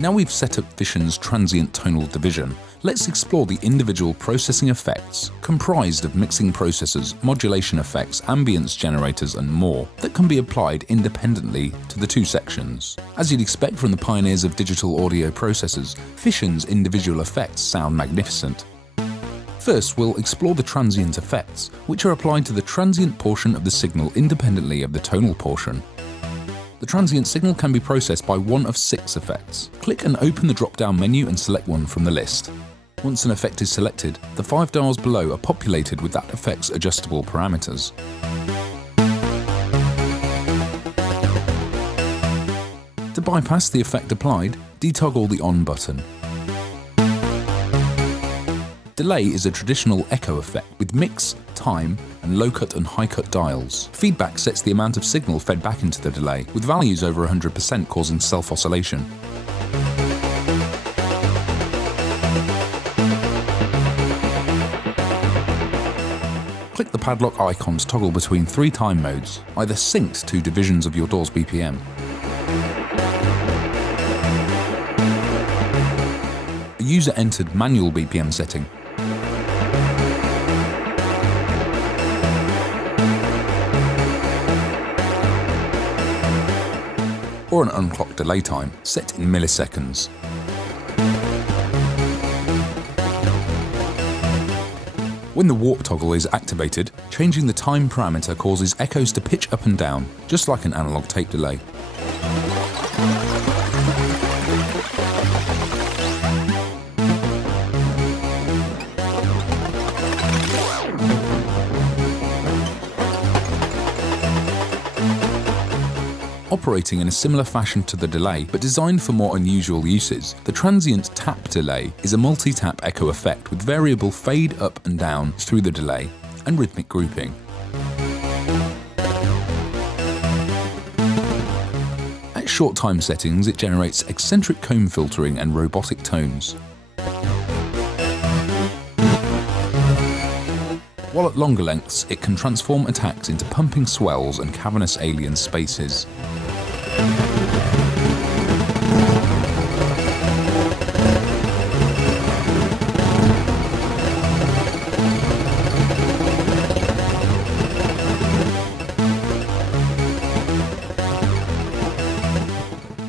Now we've set up Fission's transient tonal division, let's explore the individual processing effects, comprised of mixing processors, modulation effects, ambience generators and more, that can be applied independently to the two sections. As you'd expect from the pioneers of digital audio processors, Fission's individual effects sound magnificent. First, we'll explore the transient effects, which are applied to the transient portion of the signal independently of the tonal portion. The transient signal can be processed by one of 6 effects. Click and open the drop-down menu and select one from the list. Once an effect is selected, the 5 dials below are populated with that effect's adjustable parameters. To bypass the effect applied, detoggle the on button. Delay is a traditional echo effect with mix, time, and low-cut and high-cut dials. Feedback sets the amount of signal fed back into the delay, with values over 100% causing self-oscillation. Click the padlock icon to toggle between 3 time modes, either synced to divisions of your door's BPM. A user-entered manual BPM setting, or an unclocked delay time set in milliseconds. When the warp toggle is activated, changing the time parameter causes echoes to pitch up and down, just like an analog tape delay. Operating in a similar fashion to the delay, but designed for more unusual uses, the transient tap delay is a multi-tap echo effect with variable fade up and down through the delay and rhythmic grouping. At short time settings, it generates eccentric comb filtering and robotic tones. While at longer lengths, it can transform attacks into pumping swells and cavernous alien spaces.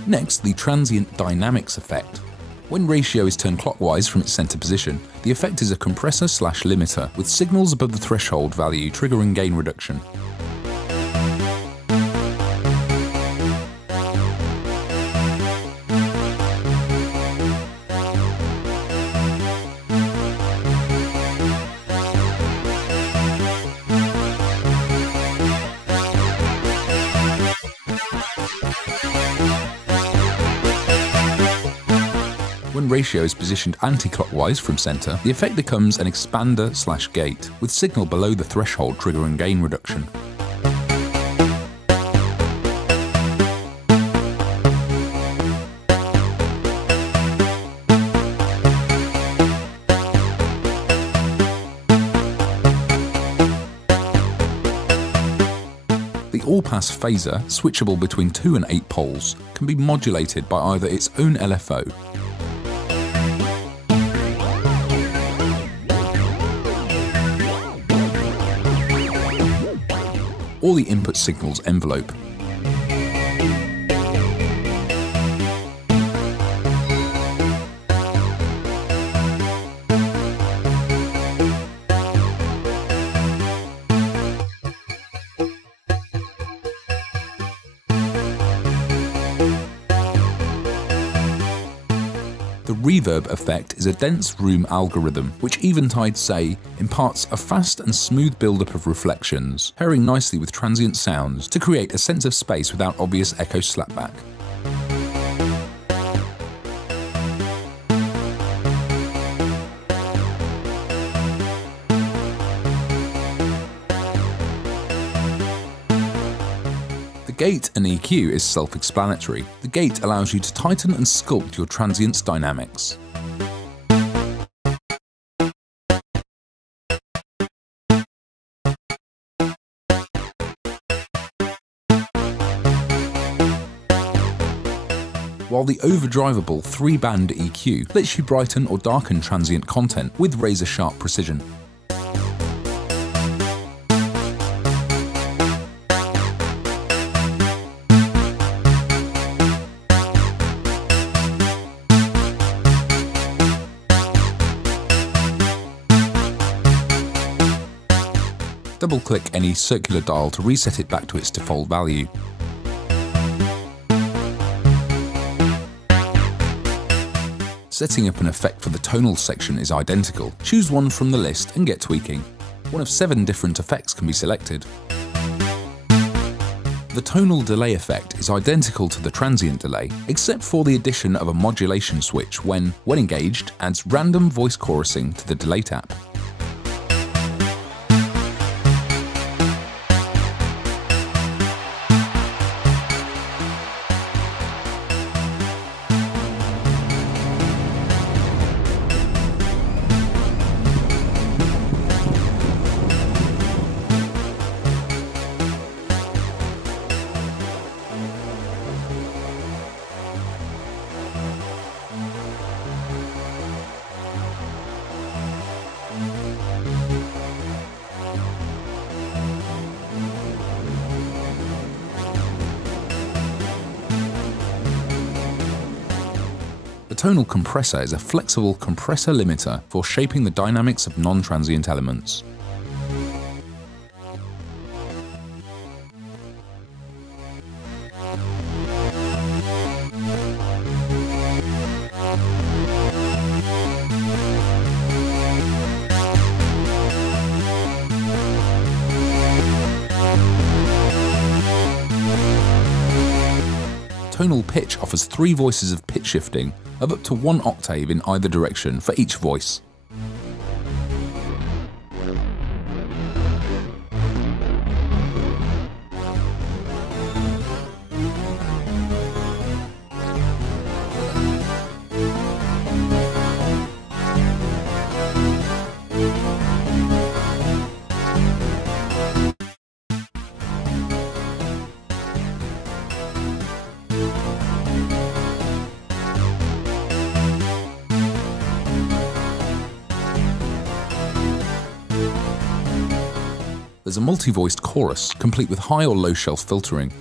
Next, the transient dynamics effect. When ratio is turned clockwise from its center position, the effect is a compressor/limiter with signals above the threshold value triggering gain reduction. When ratio is positioned anti-clockwise from center, the effect becomes an expander/gate, with signal below the threshold triggering gain reduction. The all-pass phaser, switchable between 2 and 8 poles, can be modulated by either its own LFO, or the input signal's envelope. The reverb effect is a dense room algorithm, which Eventide say imparts a fast and smooth build-up of reflections, pairing nicely with transient sounds to create a sense of space without obvious echo slapback. The gate and EQ is self-explanatory. The gate allows you to tighten and sculpt your transient's dynamics. while the overdrivable 3-band EQ lets you brighten or darken transient content with razor-sharp precision. Double-click any circular dial to reset it back to its default value. Setting up an effect for the tonal section is identical. Choose one from the list and get tweaking. One of 7 different effects can be selected. The tonal delay effect is identical to the transient delay, except for the addition of a modulation switch when engaged, adds random voice chorusing to the delay tap. The tonal compressor is a flexible compressor limiter for shaping the dynamics of non-transient elements. Tonal pitch offers 3 voices of pitch shifting of up to 1 octave in either direction for each voice. There's a multi-voiced chorus, complete with high or low shelf filtering.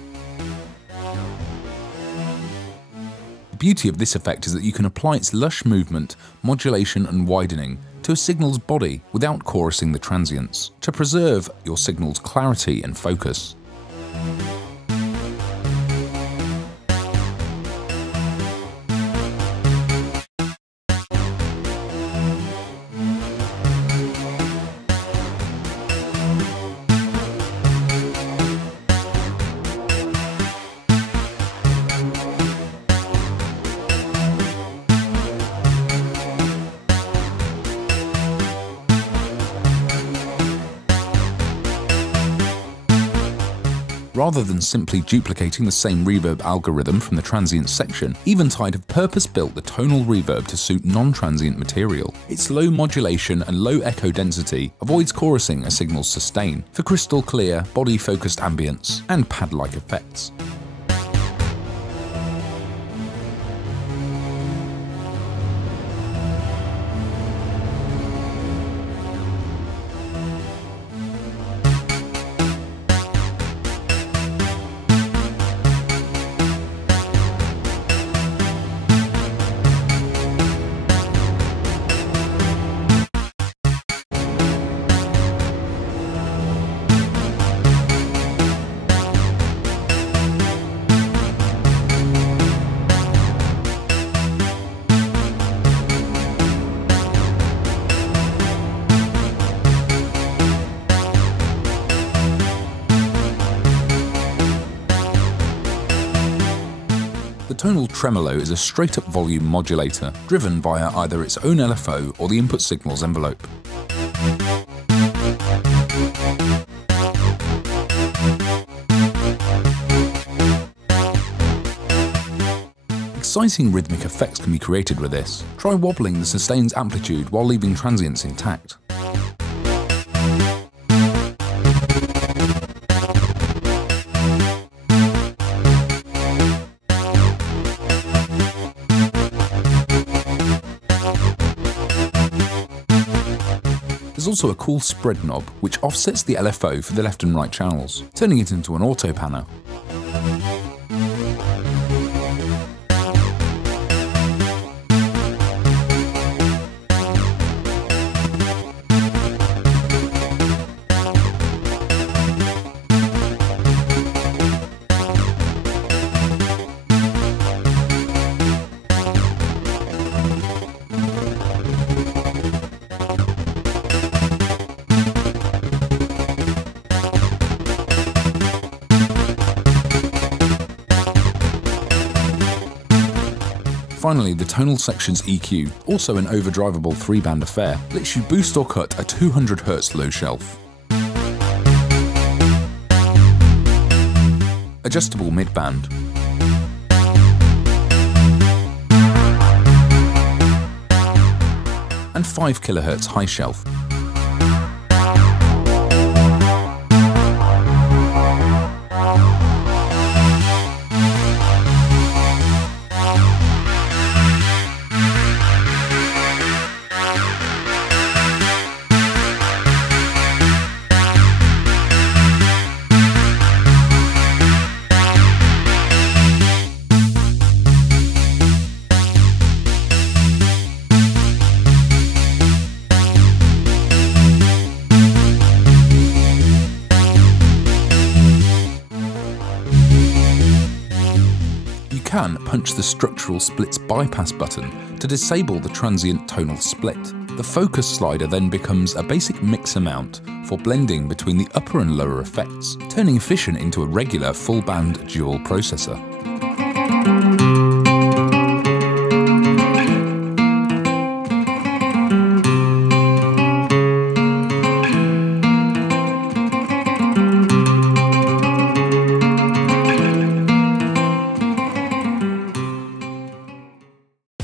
The beauty of this effect is that you can apply its lush movement, modulation and widening to a signal's body without chorusing the transients, to preserve your signal's clarity and focus. Rather than simply duplicating the same reverb algorithm from the transient section, Eventide have purpose-built the tonal reverb to suit non-transient material. Its low modulation and low echo density avoids chorusing a signal's sustain for crystal clear, body-focused ambience and pad-like effects. The tonal tremolo is a straight-up volume modulator, driven via either its own LFO or the input signal's envelope. Exciting rhythmic effects can be created with this. Try wobbling the sustain's amplitude while leaving transients intact. There's also a cool spread knob which offsets the LFO for the left and right channels, turning it into an auto panner. Finally, the tonal section's EQ, also an overdrivable 3-band affair, lets you boost or cut a 200 Hz low shelf. Adjustable mid-band. And 5 kHz high shelf. You can punch the structural splits bypass button to disable the transient tonal split. The focus slider then becomes a basic mixer mount for blending between the upper and lower effects, turning Fission into a regular full-band dual processor.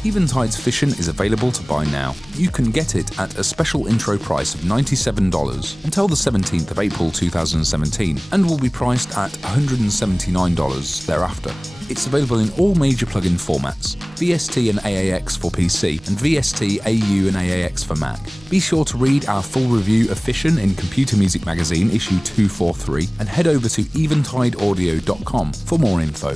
Eventide's Fission is available to buy now. You can get it at a special intro price of $97 until the 17th of April 2017 and will be priced at $179 thereafter. It's available in all major plugin formats, VST and AAX for PC and VST, AU and AAX for Mac. Be sure to read our full review of Fission in Computer Music Magazine issue 243 and head over to eventideaudio.com for more info.